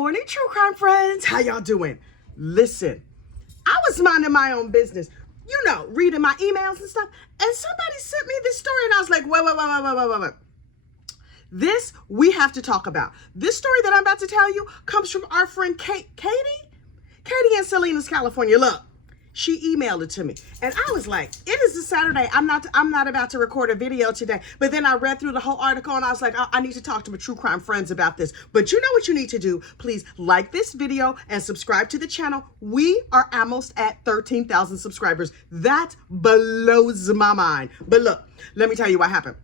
morning, true crime friends. How y'all doing? Listen, I was minding my own business, reading my emails and stuff, and somebody sent me this story, and I was like, wait. This we have to talk about. This story that I'm about to tell you comes from our friend Katie in Salinas, California. Look, she emailed it to me, and I was like, it is a Saturday. I'm not about to record a video today. But then I read through the whole article, and I was like, I need to talk to my true crime friends about this. But you know what you need to do? Please like this video and subscribe to the channel. We are almost at 13,000 subscribers. That blows my mind. But look, let me tell you what happened.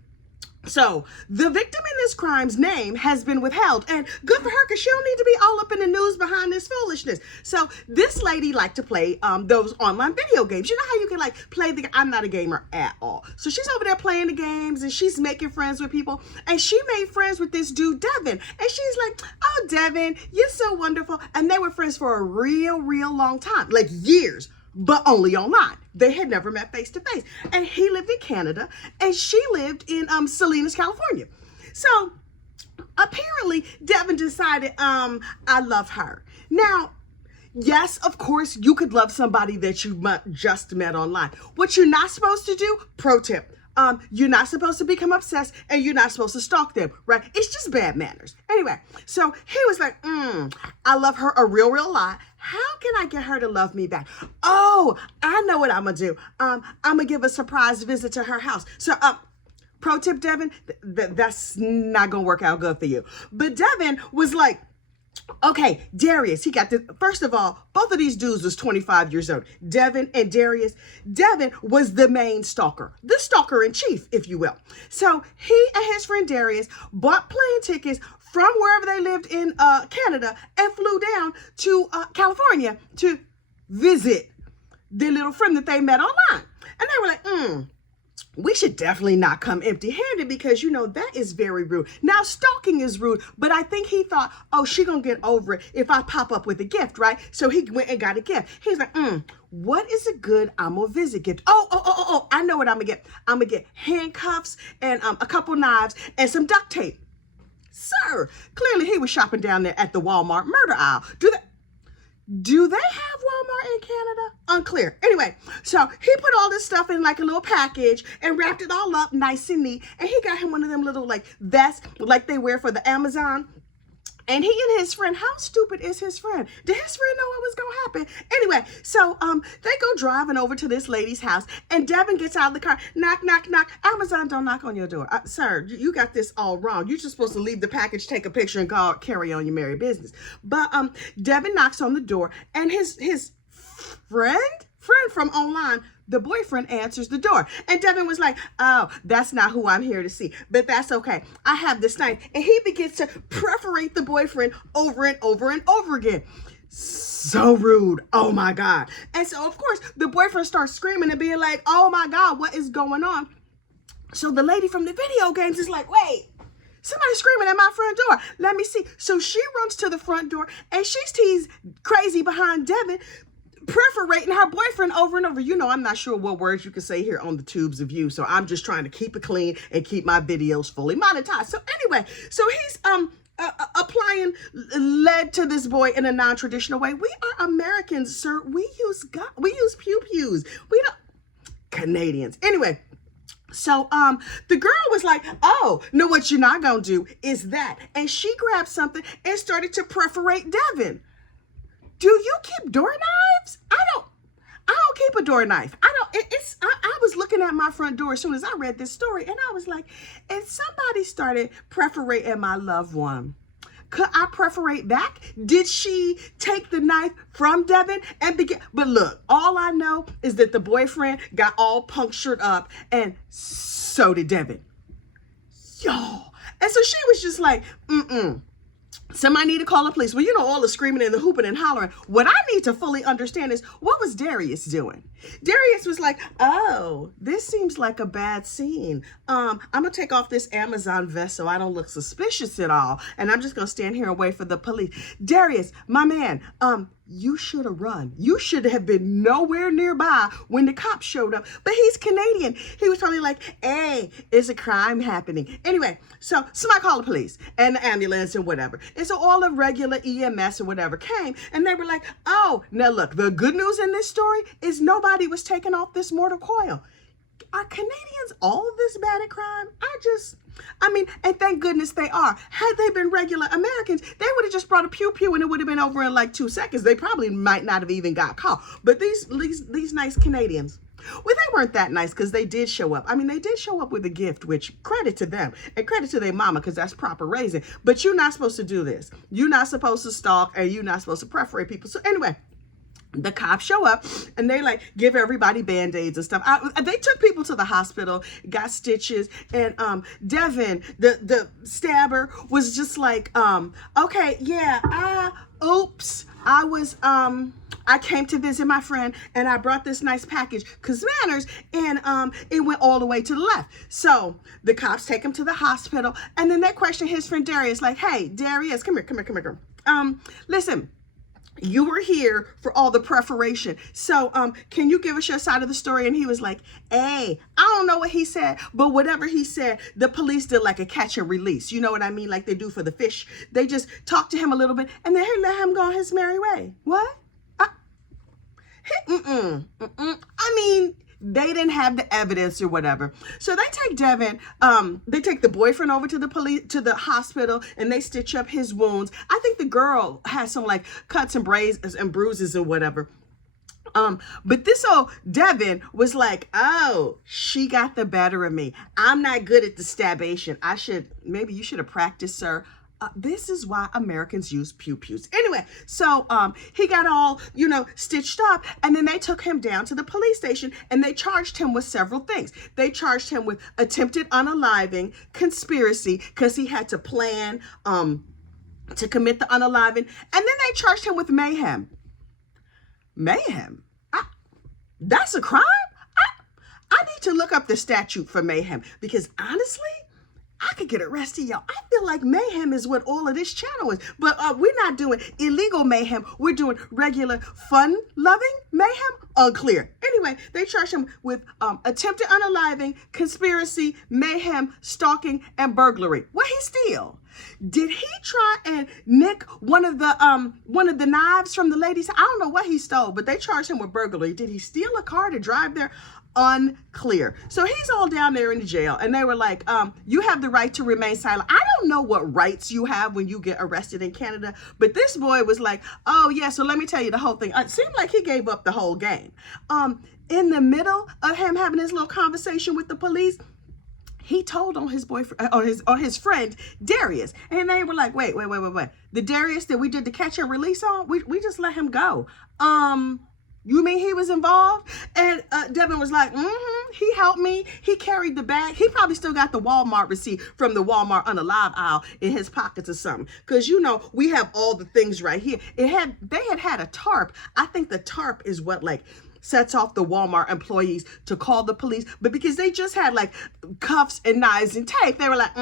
So the victim in this crime's name has been withheld, and good for her because she don't need to be all up in the news behind this foolishness. So this lady liked to play those online video games. You know how you can play I'm not a gamer at all. So she's over there playing the games and she's making friends with people, and she made friends with this dude, Devin. And she's like, oh, Devin, you're so wonderful. And they were friends for a real long time, like years, but only online. They had never met face to face. And he lived in Canada and she lived in Salinas, California. So apparently Devin decided, I love her. Now, yes, of course, you could love somebody that you just met online. What you're not supposed to do, pro tip, you're not supposed to become obsessed, and you're not supposed to stalk them, right? It's just bad manners. Anyway, so he was like, I love her a real lot. How can I get her to love me back? Oh, I know what I'm gonna do. I'm gonna give a surprise visit to her house. So, pro tip, Devin, that's not gonna work out good for you. But Devin was like, okay, Darius, he got this. First of all, both of these dudes was 25 years old. Devin and Darius. Devin was the main stalker, the stalker in chief, if you will. So he and his friend Darius bought plane tickets from wherever they lived in Canada and flew down to California to visit their little friend that they met online. And they were like, we should definitely not come empty-handed because, that is very rude. Now, stalking is rude, but I think he thought, oh, she gonna get over it if I pop up with a gift, right? So he went and got a gift. He's like, what is a good I'm gonna visit gift? Oh, I know what I'm gonna get. I'm gonna get handcuffs and a couple knives and some duct tape. Sir, clearly he was shopping down there at the Walmart murder aisle. Do they have Walmart in Canada? Unclear. Anyway, so he put all this stuff in like a little package and wrapped it all up nice and neat. And he got him one of them little vests like they wear for the Amazon. And he and his friend, how stupid is his friend? Did his friend know what was going to happen? Anyway, so they go driving over to this lady's house, and Devin gets out of the car. Knock, knock, knock. Amazon don't knock on your door. Sir, you got this all wrong. You're just supposed to leave the package, take a picture, and go carry on your merry business. But Devin knocks on the door, and his friend from online, the boyfriend, answers the door. And Devin was like, oh, that's not who I'm here to see, but that's okay. I have this knife. And he begins to perforate the boyfriend over and over and over again. So rude. Oh my God. And so, of course, the boyfriend starts screaming and being like, oh my God, what is going on? So the lady from the video games is like, wait, somebody's screaming at my front door. Let me see. So she runs to the front door, and she's teased crazy behind Devin, perforating her boyfriend over and over. I'm not sure what words you can say here on the tubes of you, so I'm just trying to keep it clean and keep my videos fully monetized. So anyway, so he's applying lead to this boy in a non-traditional way. We are Americans, sir. We use pew-pews. We don't Canadians. Anyway, so the girl was like, oh, no, what you're not gonna do is that. And she grabbed something and started to perforate Devin. Do you keep door knives? I don't keep a door knife. I was looking at my front door as soon as I read this story, and I was like, if somebody started perforating my loved one, could I perforate back? Did she take the knife from Devin and begin? But look, all I know is that the boyfriend got all punctured up, and so did Devin. Y'all. And so she was just like, somebody need to call the police. Well, all the screaming and the hooping and hollering. What I need to fully understand is, what was Darius doing? Darius was like, oh, this seems like a bad scene. I'm going to take off this Amazon vest so I don't look suspicious at all. And I'm just going to stand here and wait for the police. Darius, my man, you should have run. You should have been nowhere nearby when the cops showed up. But he's Canadian. He was probably like, hey, it's a crime happening. Anyway, so somebody called the police and the ambulance and whatever. And so all the regular EMS or whatever came, and they were like, oh, now look, the good news in this story is nobody was taken off this mortal coil. Are Canadians all this bad at crime? And thank goodness they are. Had they been regular Americans, they would have just brought a pew-pew and it would have been over in like 2 seconds. They probably might not have even got caught. But these nice Canadians, well, they weren't that nice because they did show up. They did show up with a gift, which credit to them and credit to their mama because that's proper raising. But you're not supposed to do this. You're not supposed to stalk and you're not supposed to perforate people. So anyway, the cops show up and they like give everybody band-aids and stuff. They took people to the hospital, got stitches, and Devin, the stabber, was just like, okay, yeah, oops, I came to visit my friend and I brought this nice package because manners, and it went all the way to the left. So the cops take him to the hospital and then they question his friend Darius, like, hey, Darius, come here. Listen, you were here for all the preparation. So can you give us your side of the story? And he was like, hey, I don't know what he said, but whatever he said, the police did like a catch and release. You know what I mean? Like they do for the fish. They just talked to him a little bit and then he let him go on his merry way. What? They didn't have the evidence or whatever. So they take Devin, they take the boyfriend over to the police, to the hospital, and they stitch up his wounds. I think the girl has some like cuts and bruises or whatever. But this old Devin was like, oh, she got the better of me. I'm not good at the stabation. Maybe you should have practiced, sir. This is why Americans use pew-pews. Anyway, so he got all, stitched up, and then they took him down to the police station and they charged him with several things. They charged him with attempted unaliving, conspiracy, because he had to plan to commit the unaliving, and then they charged him with mayhem. Mayhem? That's a crime? I need to look up the statute for mayhem because honestly, I could get arrested, y'all. I feel like mayhem is what all of this channel is. But we're not doing illegal mayhem. We're doing regular, fun-loving mayhem? Unclear. Anyway, they charged him with attempted unaliving, conspiracy, mayhem, stalking, and burglary. What he steal? Did he try and nick one of the knives from the ladies? I don't know what he stole, but they charged him with burglary. Did he steal a car to drive there? Unclear. So he's all down there in the jail, and they were like, you have the right to remain silent. I don't know what rights you have when you get arrested in Canada, but this boy was like, oh yeah, so let me tell you the whole thing. It seemed like he gave up the whole game. In the middle of him having his little conversation with the police, he told on his boyfriend, on his friend Darius, and they were like, wait. The Darius that we did the catch and release on, we just let him go. You mean he was involved? And Devin was like, he helped me. He carried the bag. He probably still got the Walmart receipt from the Walmart unalive aisle in his pockets or something. Because, we have all the things right here. They had a tarp. I think the tarp is what sets off the Walmart employees to call the police. But because they just had cuffs and knives and tape, they were like,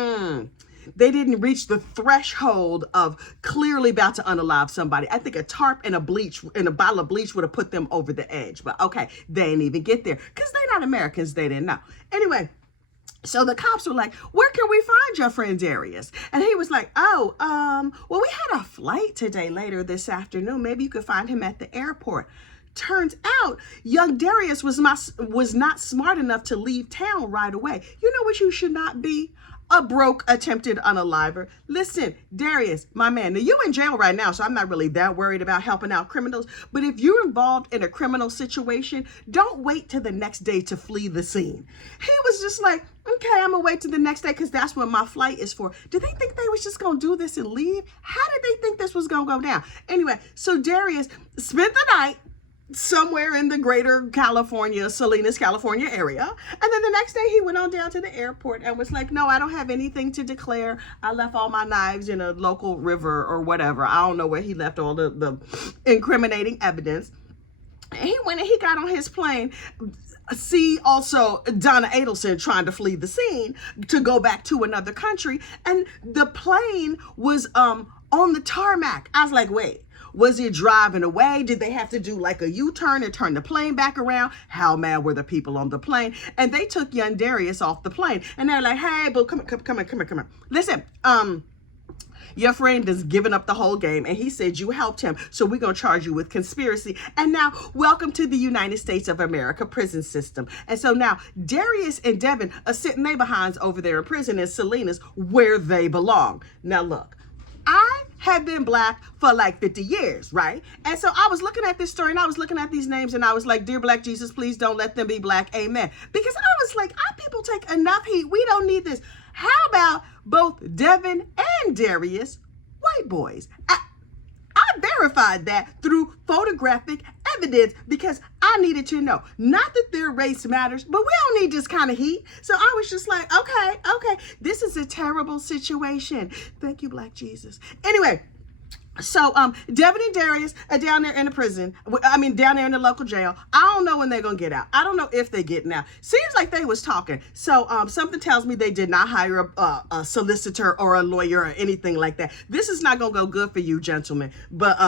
they didn't reach the threshold of clearly about to unalive somebody. I think a tarp and a bottle of bleach would have put them over the edge. But okay, they didn't even get there because they're not Americans. They didn't know. Anyway, so the cops were like, where can we find your friend Darius? And he was like, well, we had a flight today later this afternoon. Maybe you could find him at the airport. Turns out young Darius was not smart enough to leave town right away. You know what you should not be? A broke attempted unaliver. Listen, Darius, my man, now you in jail right now, so I'm not really that worried about helping out criminals. But if you're involved in a criminal situation, don't wait till the next day to flee the scene. He was just like, okay, I'm gonna wait till the next day because that's what my flight is for. Did they think they was just gonna do this and leave? How did they think this was gonna go down? Anyway, so Darius spent the night somewhere in the greater California, Salinas, California area. And then the next day he went on down to the airport and was like, no, I don't have anything to declare. I left all my knives in a local river or whatever. I don't know where he left all the incriminating evidence. And he went and he got on his plane. See also Donna Adelson trying to flee the scene to go back to another country. And the plane was on the tarmac. I was like, wait, Was it driving away? Did they have to do like a U-turn and turn the plane back around? How mad were the people on the plane? And they took young Darius off the plane. And they're like, hey, boo, come on. Listen, your friend has given up the whole game, and he said you helped him, so we're going to charge you with conspiracy. And now, welcome to the United States of America prison system. And so now, Darius and Devin are sitting their behinds over there in prison in Salinas, where they belong. Now, look, I have been black for like 50 years, right? And so I was looking at this story, and I was looking at these names, and I was like, dear Black Jesus, please don't let them be black. Amen. Because I was like, our people take enough heat. We don't need this. How about both Devin and Darius, white boys? I verified that through photographic evidence because I needed to know. Not that their race matters, but we don't need this kind of heat. So I was just like, okay, this is a terrible situation. Thank you, Black Jesus. Anyway, so Devin and Darius are down there in the prison. Down there in the local jail. I don't know when they're gonna get out. I don't know if they're getting out. Seems like they was talking. So something tells me they did not hire a solicitor or a lawyer or anything like that. This is not gonna go good for you, gentlemen. But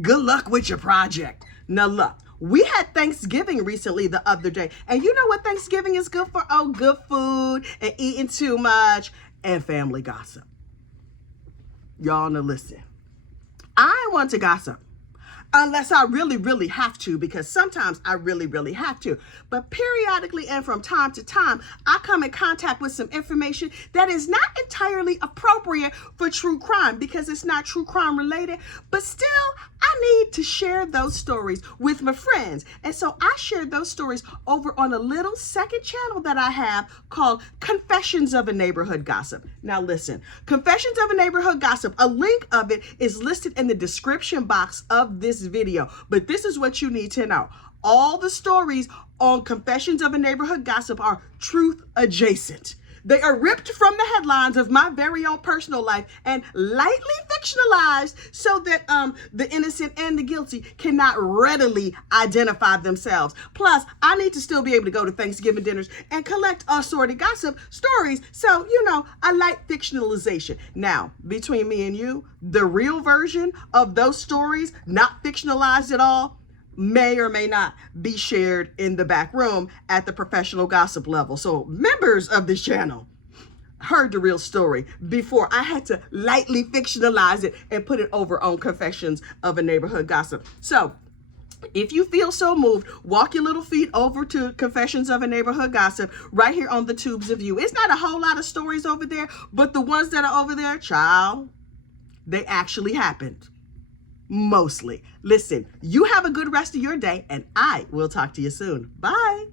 good luck with your project. Now look, we had Thanksgiving recently the other day, and you know what Thanksgiving is good for? Oh, good food and eating too much and family gossip. Y'all know, listen. I want to gossip unless I really have to, because sometimes I really have to. But periodically and from time to time, I come in contact with some information that is not entirely appropriate for true crime because it's not true crime related, but still I need to share those stories with my friends. And so I shared those stories over on a little second channel that I have called Confessions of a Neighborhood Gossip. Now listen, Confessions of a Neighborhood Gossip, a link of it is listed in the description box of this video. But this is what you need to know. All the stories on Confessions of a Neighborhood Gossip are truth adjacent. They are ripped from the headlines of my very own personal life and lightly fictionalized so that the innocent and the guilty cannot readily identify themselves. Plus, I need to still be able to go to Thanksgiving dinners and collect assorted gossip stories. So, you know, I like fictionalization. Now, between me and you, the real version of those stories, not fictionalized at all, may or may not be shared in the back room at the professional gossip level. So members of this channel heard the real story before I had to lightly fictionalize it and put it over on Confessions of a Neighborhood Gossip. So if you feel so moved, walk your little feet over to Confessions of a Neighborhood Gossip right here on the tubes of you. It's not a whole lot of stories over there, but the ones that are over there, child, they actually happened. Mostly. Listen, you have a good rest of your day, and I will talk to you soon. Bye.